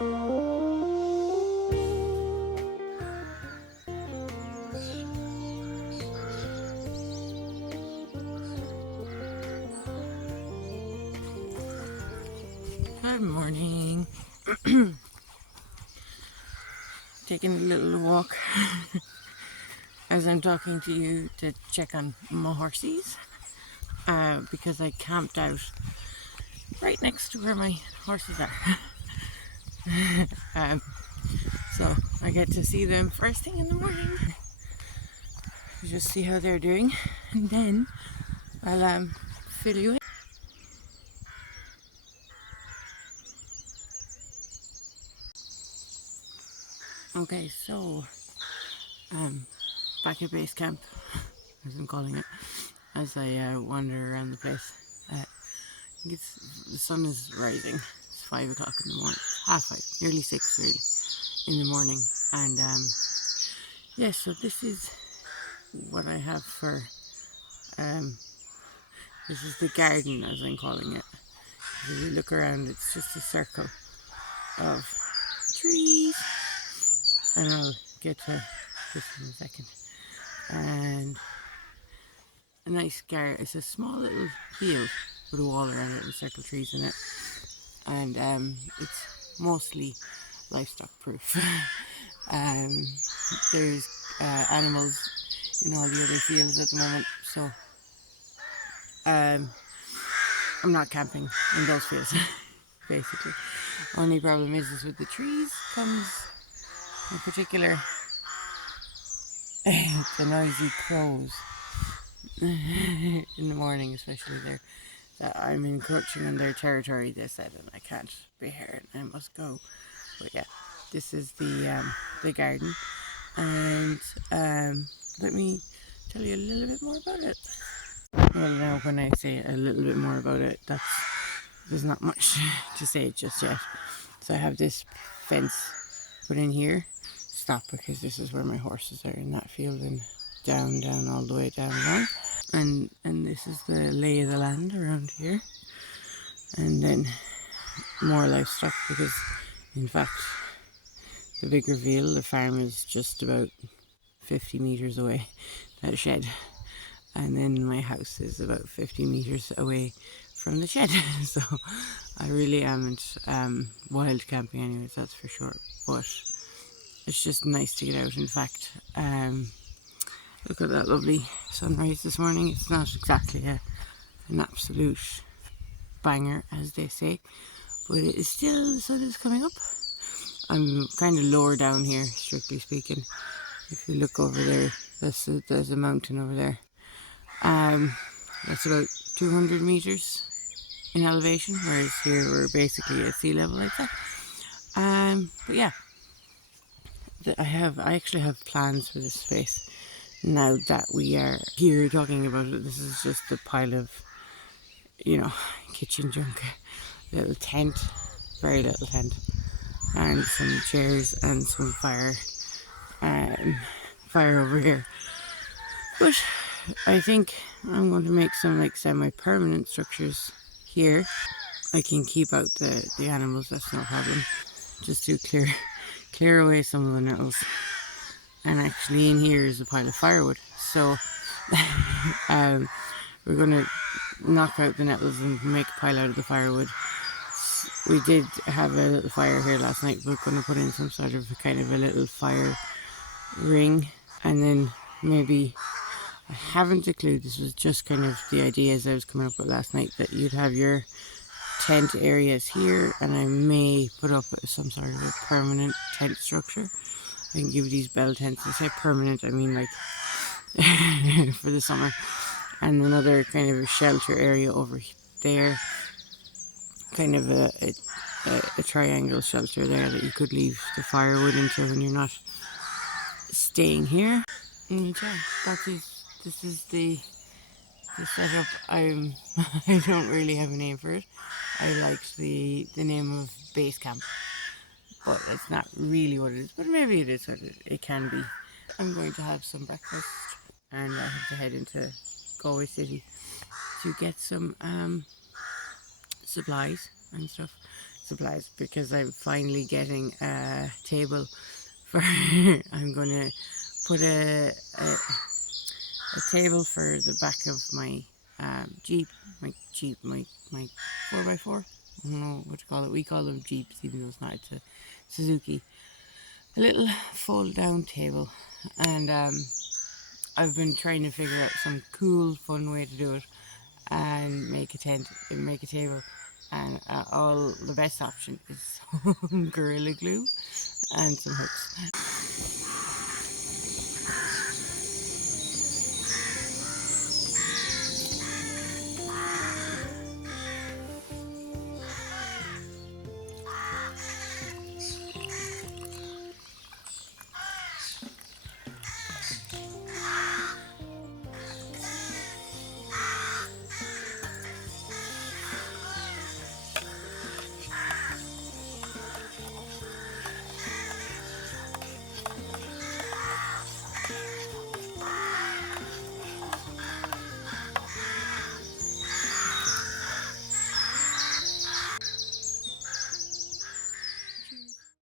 Good morning. Taking a little walk as I'm talking to you to check on my horses because I camped out right next to where my horses are. So I get to see them first thing in the morning, just see how they're doing, and then I'll fill you in. Okay, so back at base camp, as I'm calling it, as I wander around the place. I think the sun is rising. It's 5 o'clock in the morning, half 5, nearly 6 really, in the morning. And yeah, so this is what I have for, this is the garden as I'm calling it. If you look around, it's just a circle of trees. And I'll get to this in a second. And a nice garden. It's a small little field with a wall around it and circle trees in it. And it's mostly livestock proof. There's animals in all the other fields at the moment, so I'm not camping in those fields, basically. Only problem is with the trees comes in particular the noisy crows in the morning, especially there. That I'm encroaching on their territory, they said, and I can't be here and I must go. But yeah, this is the garden, and let me tell you a little bit more about it. Well, now when I say a little bit more about it, there's not much to say just yet. So I have this fence put in here. Stop, because this is where my horses are, in that field, and down all the way down. And this is the lay of the land around here. And then more livestock, because in fact the big reveal, the farm is just about 50 meters away, that shed. And then my house is about 50 meters away from the shed. So I really amn't wild camping anyways, that's for sure. But it's just nice to get out. In fact, look at that lovely sunrise this morning. It's not exactly an absolute banger, as they say, but it is still, the sun is coming up. I'm kind of lower down here, strictly speaking. If you look over there, there's a mountain over there. That's about 200 meters in elevation, whereas here we're basically at sea level, like that. But yeah, I actually have plans for this space now that we are here talking about it. This is just a pile of, kitchen junk, little tent, very little tent, and some chairs and some fire over here. But I think I'm going to make some like semi-permanent structures here. I can keep out the animals, that's no problem. Just to clear away some of the nettles. And actually in here is a pile of firewood. So we're going to knock out the nettles and make a pile out of the firewood. We did have a little fire here last night, but we're going to put in some sort of a little fire ring. And then maybe, I haven't a clue, this was just kind of the ideas I was coming up with last night, that you'd have your tent areas here, and I may put up some sort of a permanent tent structure. I can give these bell tents, I say permanent, I mean like for the summer, and another kind of a shelter area over there, kind of a triangle shelter there that you could leave the firewood into when you're not staying here. And yeah, this is the setup. I don't really have a name for it. I liked the name of base camp, but it's not really what it is, but maybe it is what it can be. I'm going to have some breakfast, and I have to head into Galway City to get some supplies and stuff. supplies because I'm finally getting a table for I'm gonna put a table for the back of my Jeep, my 4x4. I don't know what to call it. We call them Jeeps, even though it's not. It's a Suzuki. A little fold down table, and I've been trying to figure out some cool, fun way to do it and make a tent, make a table, and all the best option is some Gorilla Glue and some hooks.